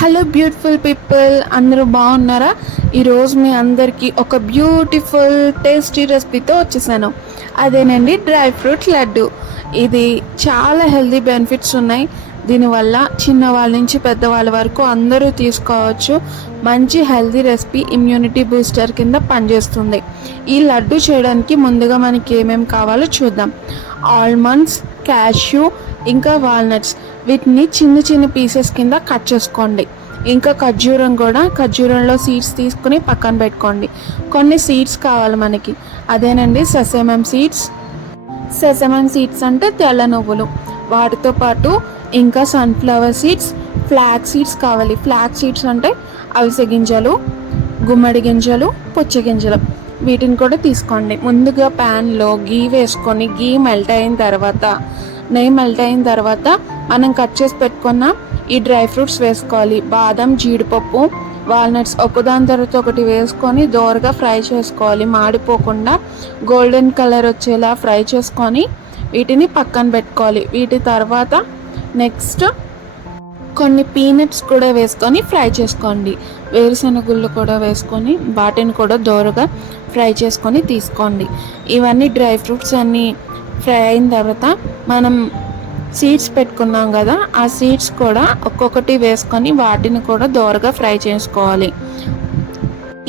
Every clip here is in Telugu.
హలో బ్యూటిఫుల్ పీపుల్, అందరూ బాగున్నారా? ఈరోజు మీ అందరికీ ఒక బ్యూటిఫుల్ టేస్టీ రెసిపీతో వచ్చేసాను. అదేనండి డ్రై ఫ్రూట్ లడ్డు. ఇది చాలా హెల్తీ బెనిఫిట్స్ ఉన్నాయి. దీనివల్ల చిన్నవాళ్ళ నుంచి పెద్దవాళ్ళ వరకు అందరూ తీసుకోవచ్చు. మంచి హెల్తీ రెసిపీ, ఇమ్యూనిటీ బూస్టర్ కింద పనిచేస్తుంది. ఈ లడ్డు చేయడానికి ముందుగా మనకి ఏమేమి కావాలో చూద్దాం. ఆల్మండ్స్, క్యాష్యూ, ఇంకా వాల్నట్స్, వీటిని చిన్న చిన్న పీసెస్ కింద కట్ చేసుకోండి. ఇంకా ఖర్జూరంలో సీడ్స్ తీసుకుని పక్కన పెట్టుకోండి. కొన్ని సీడ్స్ కావాలి మనకి, అదేనండి సెసమమ్ సీడ్స్. సెసమమ్ సీడ్స్ అంటే తెల్ల నువ్వులు. వాటితో పాటు ఇంకా సన్ఫ్లవర్ సీడ్స్, ఫ్లాక్ సీడ్స్ కావాలి. ఫ్లాక్ సీడ్స్ అంటే అవిసె గింజలు, గుమ్మడి గింజలు, పుచ్చ గింజలు. వీటిని కూడా తీసుకోండి. ముందుగా ప్యాన్లో గీ వేసుకొని, గీ మెల్ట్ అయిన తర్వాత, నెయ్యి మెల్ట్ అయిన తర్వాత మనం కట్ చేసి పెట్టుకున్న ఈ డ్రై ఫ్రూట్స్ వేసుకోవాలి. బాదం, జీడిపప్పు, వాల్నట్స్ ఒకదాని తర్వాత ఒకటి వేసుకొని దోరగా ఫ్రై చేసుకోవాలి. మాడిపోకుండా గోల్డెన్ కలర్ వచ్చేలా ఫ్రై చేసుకొని వీటిని పక్కన పెట్టుకోవాలి. వీటి తర్వాత నెక్స్ట్ కొన్ని పీనట్స్ కూడా వేసుకొని ఫ్రై చేసుకోండి. వేరుశనగుళ్ళు కూడా వేసుకొని వాటిని కూడా దోరగా ఫ్రై చేసుకొని తీసుకోండి. ఇవన్నీ డ్రై ఫ్రూట్స్ అన్నీ ఫ్రై అయిన తర్వాత మనం సీడ్స్ పెట్టుకున్నాం కదా, ఆ సీడ్స్ కూడా ఒక్కొక్కటి వేసుకొని వాటిని కూడా దోరగా ఫ్రై చేసుకోవాలి.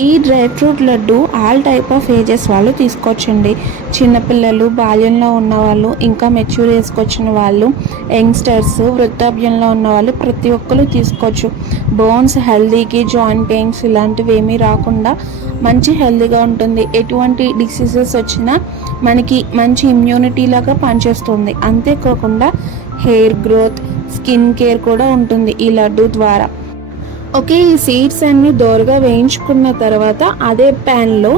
ఈ dry fruit laddu all type of ages వాళ్ళు తీసుకోవచ్చండి. చిన్నపిల్లలు, బాల్యంలో ఉన్నవాళ్ళు, ఇంకా మెచ్యూర్ ఏజ్కి వచ్చిన వాళ్ళు, యంగ్స్టర్స్, వృద్ధాప్యంలో ఉన్న వాళ్ళు ప్రతి ఒక్కరు తీసుకోవచ్చు. బోన్స్ హెల్దీకి, జాయింట్ పెయిన్స్ ఇలాంటివి ఏమీ రాకుండా మంచి హెల్దీగా ఉంటుంది. ఎటువంటి డిసీజెస్ వచ్చినా మనకి మంచి ఇమ్యూనిటీ లాగా పనిచేస్తుంది. అంతేకాకుండా హెయిర్ గ్రోత్, స్కిన్ కేర్ కూడా ఉంటుంది ఈ లడ్డు ద్వారా. ఓకే, ఈ సీడ్స్ అన్ని దోరగా వేయించుకున్న తర్వాత అదే ప్యాన్లో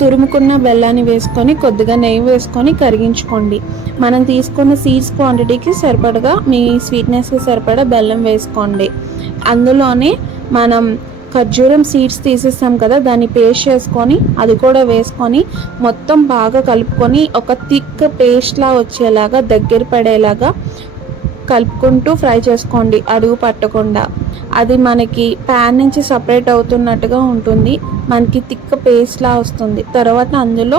తురుముకున్న బెల్లాన్ని వేసుకొని కొద్దిగా నెయ్యి వేసుకొని కరిగించుకోండి. మనం తీసుకున్న సీడ్స్ క్వాంటిటీకి సరిపడగా, మీ స్వీట్నెస్కి సరిపడా బెల్లం వేసుకోండి. అందులోనే మనం ఖర్జూరం సీడ్స్ తీసేస్తాం కదా, దాన్ని పేస్ట్ చేసుకొని అది కూడా వేసుకొని మొత్తం బాగా కలుపుకొని ఒక థిక్ పేస్ట్లా వచ్చేలాగా, దగ్గర పడేలాగా కలుపుకుంటూ ఫ్రై చేసుకోండి, అడుగు పట్టకుండా. అది మనకి ప్యాన్ నుంచి సపరేట్ అవుతున్నట్టుగా ఉంటుంది, మనకి థిక్ పేస్ట్లా వస్తుంది. తర్వాత అందులో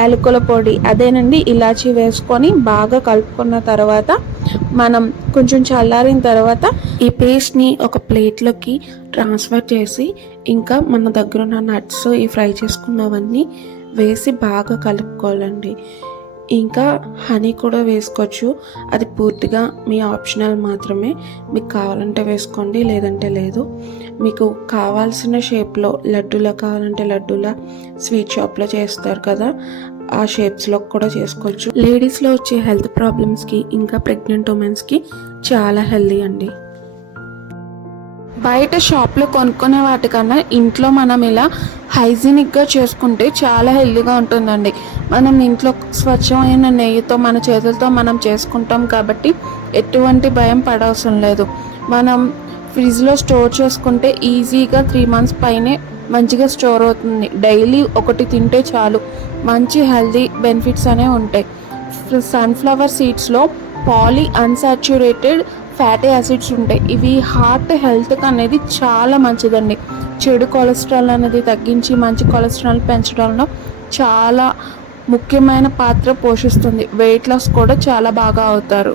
యాలకుల పొడి, అదేనండి ఇలాచీ వేసుకొని బాగా కలుపుకున్న తర్వాత మనం కొంచెం చల్లారిన తర్వాత ఈ పేస్ట్ని ఒక ప్లేట్లోకి ట్రాన్స్ఫర్ చేసి ఇంకా మన దగ్గర ఉన్న నట్స్, ఈ ఫ్రై చేసుకున్నవన్నీ వేసి బాగా కలుపుకోవాలండి. ఇంకా హనీ కూడా వేసుకోవచ్చు, అది పూర్తిగా మీ ఆప్షనల్ మాత్రమే. మీకు కావాలంటే వేసుకోండి, లేదంటే లేదు. మీకు కావాల్సిన షేప్లో లడ్డూలా కావాలంటే లడ్డూలా, స్వీట్ షాప్లో చేస్తారు కదా ఆ షేప్స్లో కూడా చేసుకోవచ్చు. లేడీస్లో వచ్చే హెల్త్ ప్రాబ్లమ్స్కి, ఇంకా ప్రెగ్నెంట్ ఉమెన్స్కి చాలా హెల్దీ అండి. బయట షాప్లో కొనుక్కునే వాటికన్నా ఇంట్లో మనం ఇలా హైజీనిక్గా చేసుకుంటే చాలా హెల్దీగా ఉంటుందండి. మనం ఇంట్లో స్వచ్ఛమైన నెయ్యితో మన చేతులతో మనం చేసుకుంటాం కాబట్టి ఎటువంటి భయం పడవసరం లేదు. మనం ఫ్రిడ్జ్లో స్టోర్ చేసుకుంటే ఈజీగా 3 months పైనే మంచిగా స్టోర్ అవుతుంది. డైలీ ఒకటి తింటే చాలు, మంచి హెల్దీ బెనిఫిట్స్ అనేవి ఉంటాయి. సన్ఫ్లవర్ సీడ్స్లో పాలీ అన్సాచురేటెడ్ ఫ్యాటీ యాసిడ్స్ ఉంటాయి. ఇవి హార్ట్ హెల్త్కి అనేది చాలా మంచిదండి. చెడు కొలెస్ట్రాల్ అనేది తగ్గించి మంచి కొలెస్ట్రాల్ పెంచడంలో చాలా ముఖ్యమైన పాత్ర పోషిస్తుంది. వెయిట్ లాస్ కూడా చాలా బాగా అవుతారు.